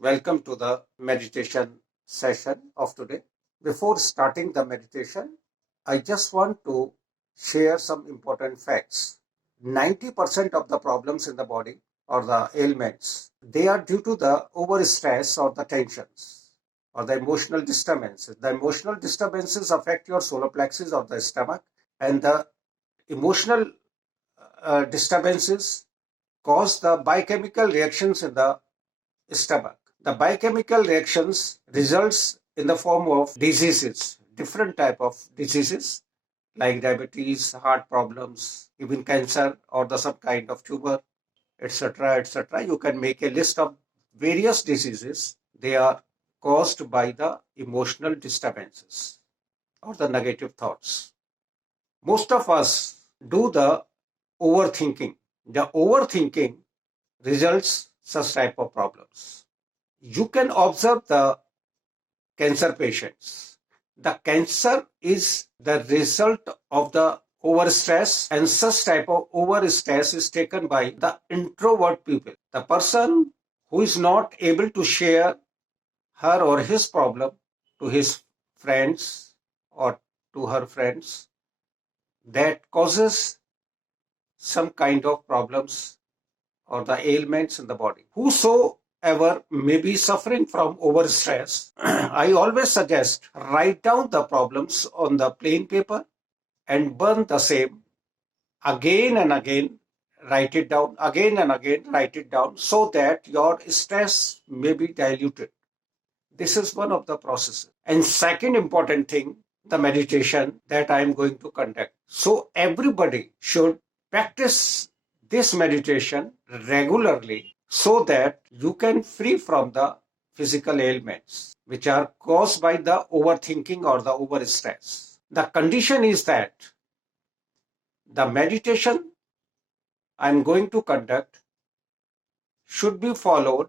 Welcome to the meditation session of today. Before starting the meditation, I just want to share some important facts. 90% of the problems in the body or the ailments, they are due to the overstress or the tensions or the emotional disturbances. The emotional disturbances affect your solar plexus or the stomach, and the emotional disturbances cause the biochemical reactions in the stomach. The biochemical reactions results in the form of diseases, different type of diseases like diabetes, heart problems, even cancer or the some kind of tumor, etc., etc. You can make a list of various diseases. They are caused by the emotional disturbances or the negative thoughts. Most of us do the overthinking. The overthinking results such type of problems. You can observe the cancer patients. The cancer is the result of the overstress, and such type of overstress is taken by the introvert people. The person who is not able to share her or his problem to his friends or to her friends, that causes some kind of problems or the ailments in the body. Whosoever may be suffering from overstress, I always suggest write down the problems on the plain paper and burn the same again and again. Write it down again and again, write it down so that your stress may be diluted. This is one of the processes. And second important thing, the meditation that I am going to conduct. So everybody should practice this meditation regularly so that you can free from the physical ailments which are caused by the overthinking or the overstress. The condition is that the meditation I am going to conduct should be followed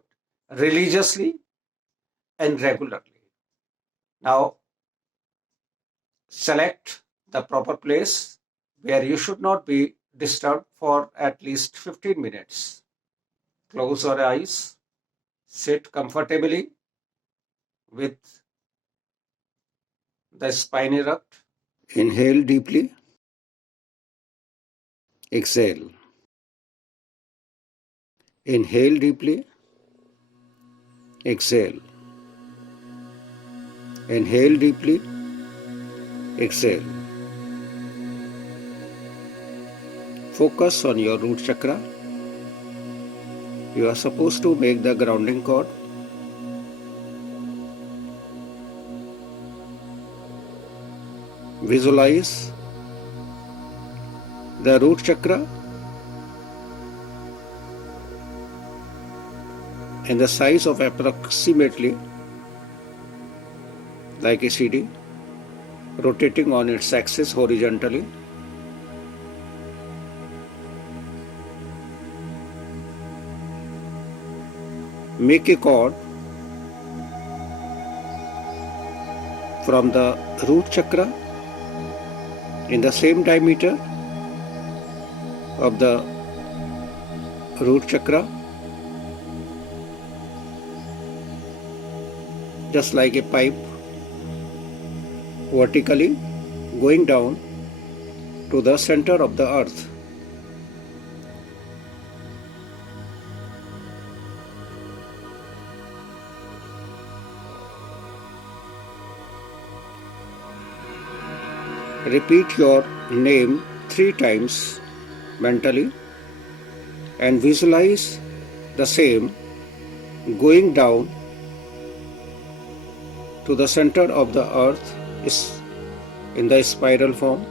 religiously and regularly. Now, select the proper place where you should not be disturbed for at least 15 minutes. Close your eyes, sit comfortably with the spine erect. Inhale deeply, exhale. Inhale deeply, exhale. Inhale deeply, exhale. Focus on your root chakra. You are supposed to make the grounding cord. Visualize the root chakra in the size of approximately like a CD, rotating on its axis horizontally. Make a cord from the root chakra in the same diameter of the root chakra, just like a pipe, vertically going down to the center of the earth. Repeat your name 3 times mentally and visualize the same going down to the center of the earth is in the spiral form.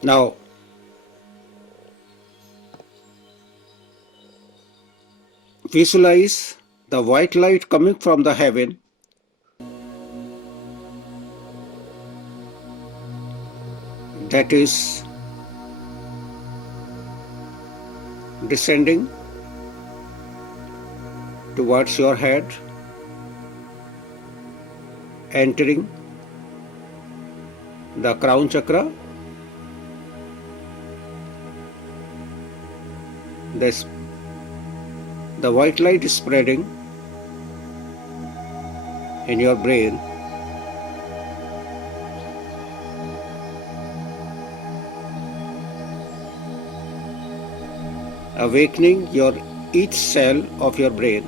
Now, visualize the white light coming from the heaven that is descending towards your head entering the crown chakra. The white light is spreading in your brain, awakening each cell of your brain.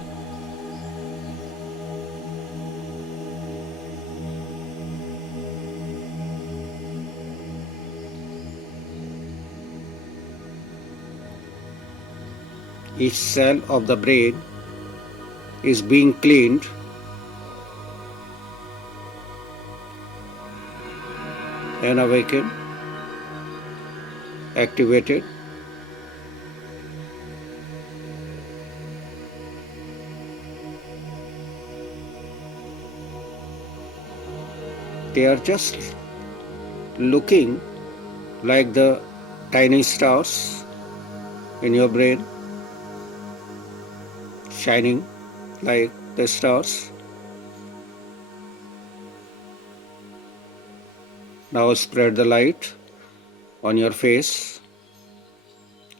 Each cell of the brain is being cleaned and awakened, activated. They are just looking like the tiny stars in your brain, shining like the stars. Now spread the light on your face,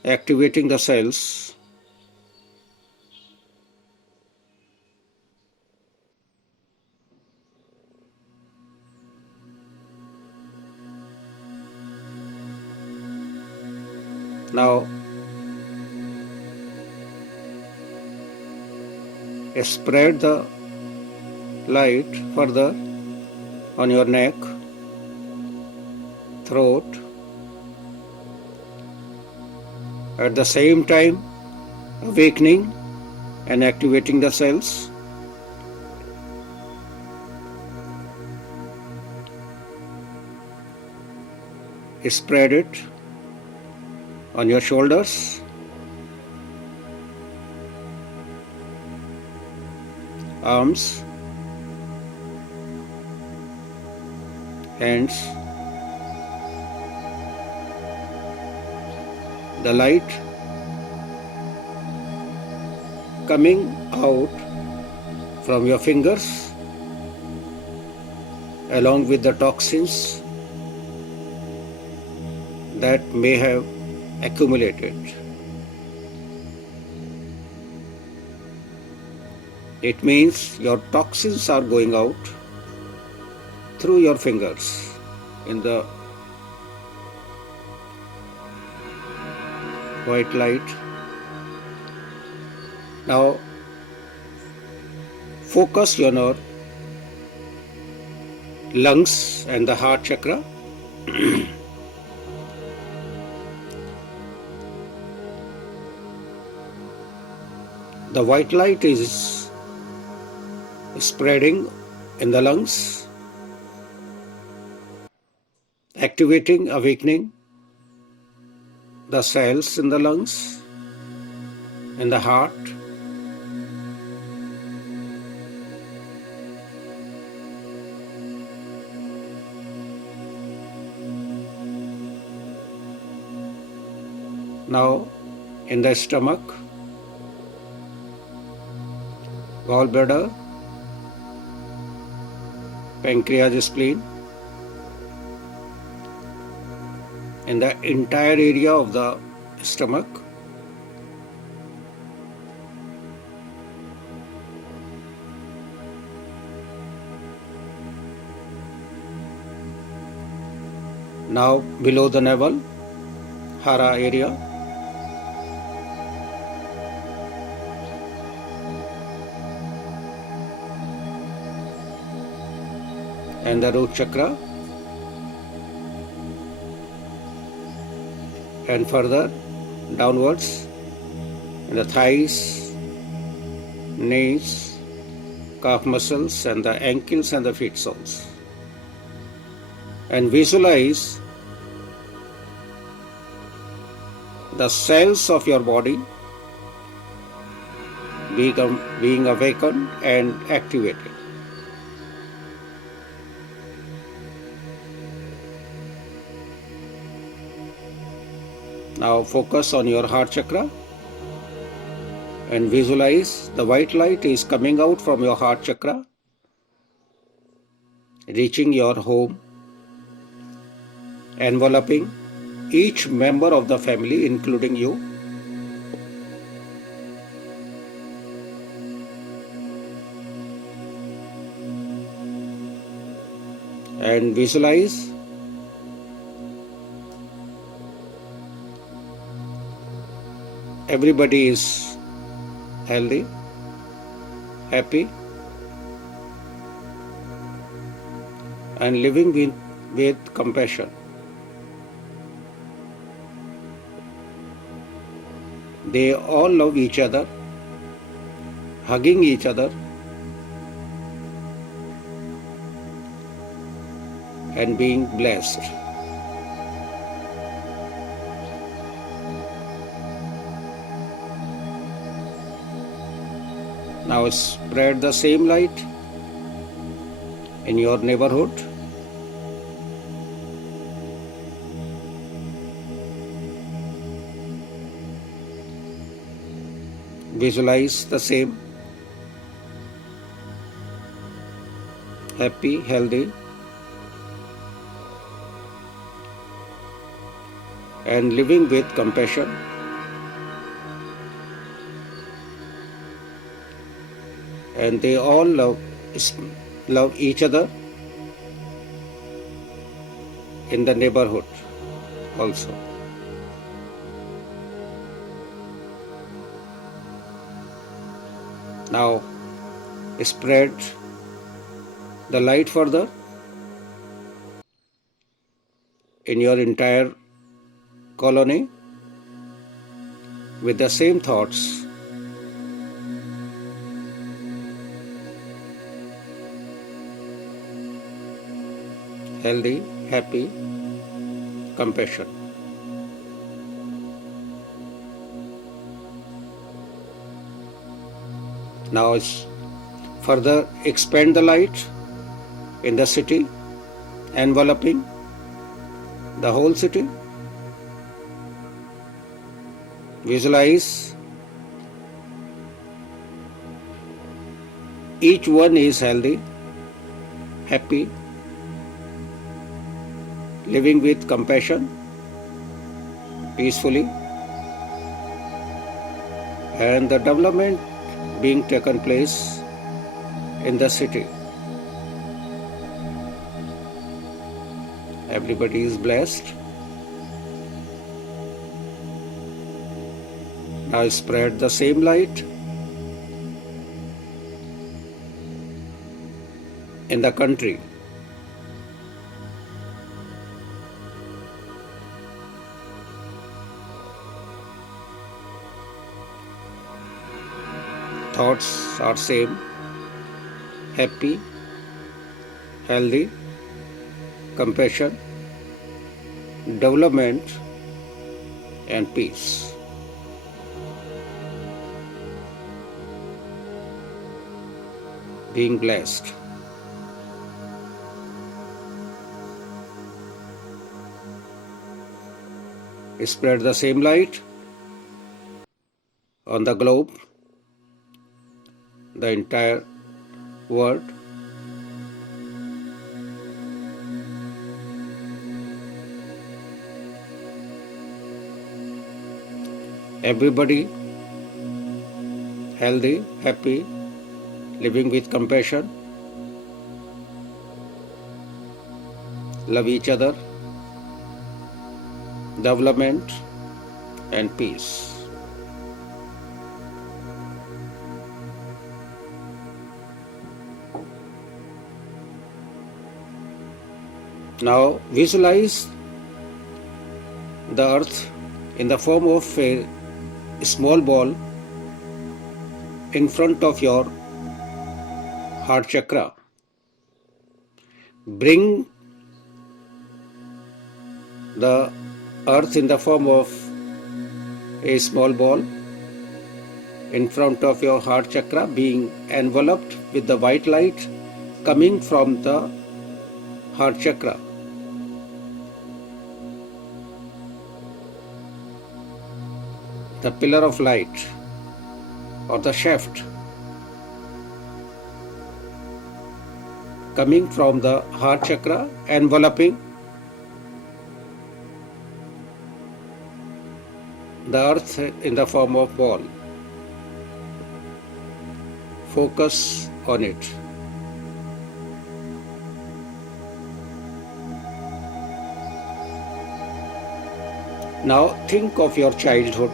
activating the cells. Now spread the light further on your neck, throat. At the same time, awakening and activating the cells. Spread it on your shoulders, arms, hands. The light coming out from your fingers along with the toxins that may have accumulated. It means your toxins are going out through your fingers in the white light. Now focus on your lungs and the heart chakra. The white light is spreading in the lungs, activating, awakening the cells in the lungs, in the heart. Now in the stomach, gallbladder, pancreas, spleen, in the entire area of the stomach. Now below the navel, hara area. And the root chakra, and further downwards in the thighs, knees, calf muscles, and the ankles and the feet soles. And visualize the cells of your body being awakened and activated. Now focus on your heart chakra and visualize the white light is coming out from your heart chakra, reaching your home, enveloping each member of the family, including you. And visualize everybody is healthy, happy, and living with compassion. They all love each other, hugging each other, and being blessed. Now spread the same light in your neighborhood. Visualize the same. Happy, healthy, and living with compassion. And they all love each other in the neighborhood also. Now spread the light further in your entire colony with the same thoughts. Healthy, happy, compassion. Now further expand the light in the city, enveloping the whole city. Visualize each one is healthy, happy, living with compassion, peacefully, and the development being taken place in the city. Everybody is blessed. Now spread the same light in the country. Thoughts are same, happy, healthy, compassion, development, and peace. Being blessed. Spread the same light on the globe, the entire world. Everybody healthy, happy, living with compassion, love each other, development, and peace. Now visualize the earth in the form of a small ball in front of your heart chakra. Bring the earth in the form of a small ball in front of your heart chakra, being enveloped with the white light coming from the heart chakra. The pillar of light or the shaft coming from the heart chakra, enveloping the earth in the form of ball. Focus on it. Now think of your childhood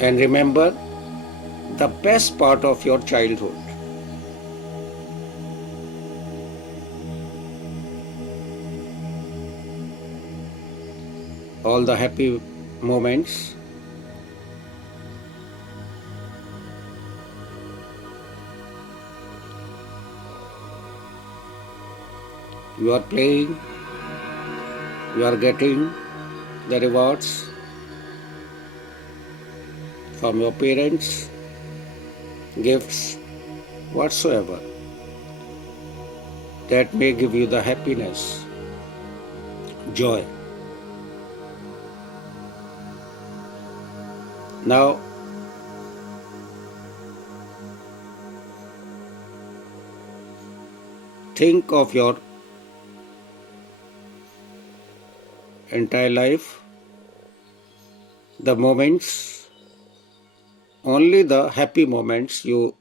and remember the best part of your childhood. All the happy moments. You are playing, you are getting the rewards from your parents, gifts, whatsoever that may give you the happiness, joy. Now, think of your entire life, the moments, only the happy moments you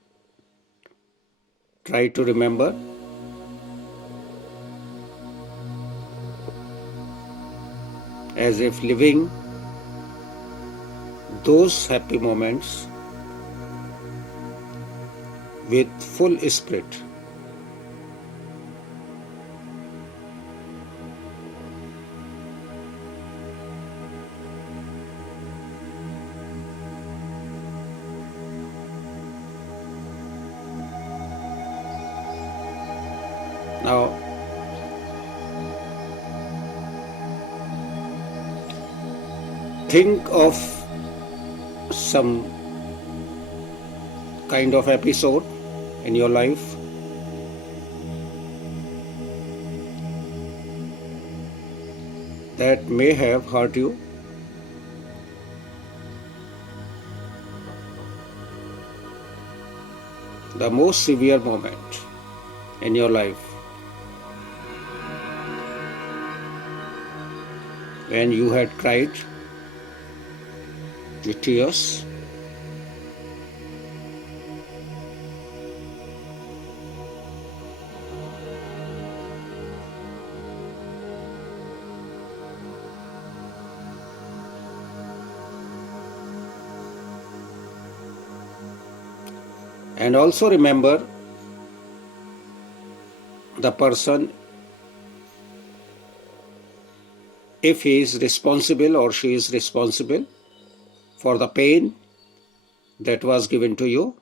try to remember. As if living those happy moments with full spirit. Now, think of some kind of episode in your life that may have hurt you. The most severe moment in your life when you had cried with tears, and also remember the person, if he is responsible or she is responsible for the pain that was given to you.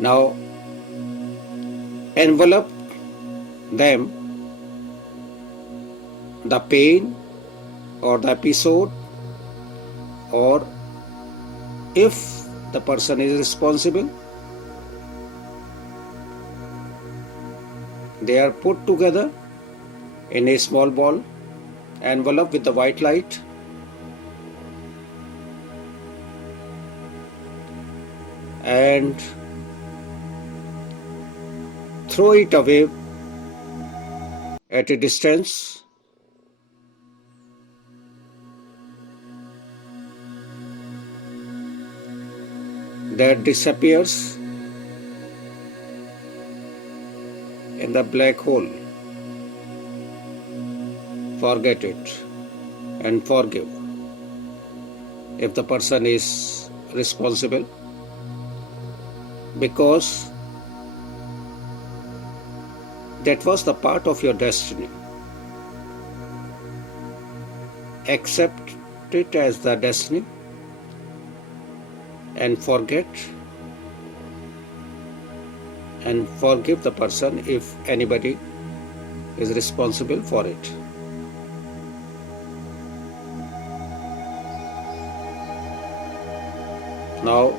Now, envelop them, the pain or the episode, or if the person is responsible, they are put together in a small ball, envelope with the white light, and throw it away at a distance. That disappears in the black hole. Forget it and forgive if the person is responsible, because that was the part of your destiny. Accept it as the destiny and forget and forgive the person if anybody is responsible for it. Now,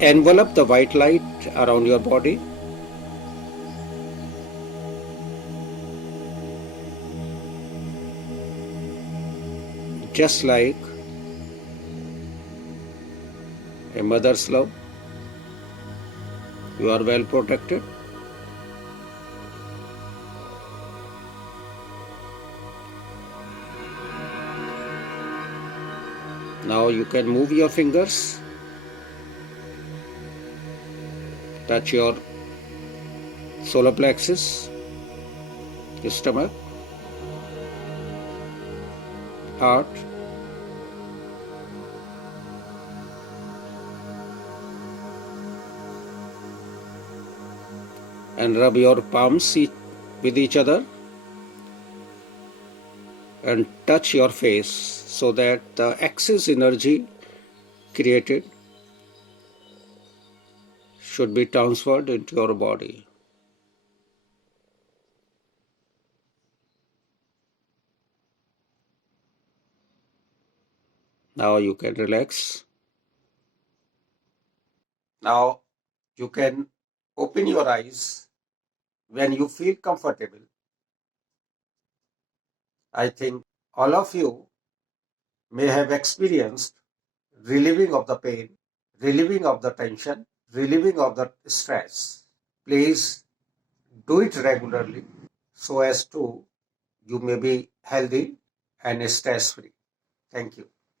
Envelop the white light around your body. Just like a mother's love, you are well protected. Now you can move your fingers, touch your solar plexus, your stomach, heart, and rub your palms with each other and touch your face so that the excess energy created should be transferred into your body. Now you can relax. Now you can open your eyes when you feel comfortable. I think all of you may have experienced relieving of the pain, relieving of the tension, relieving of the stress. Please do it regularly so as to you may be healthy and stress free. Thank you.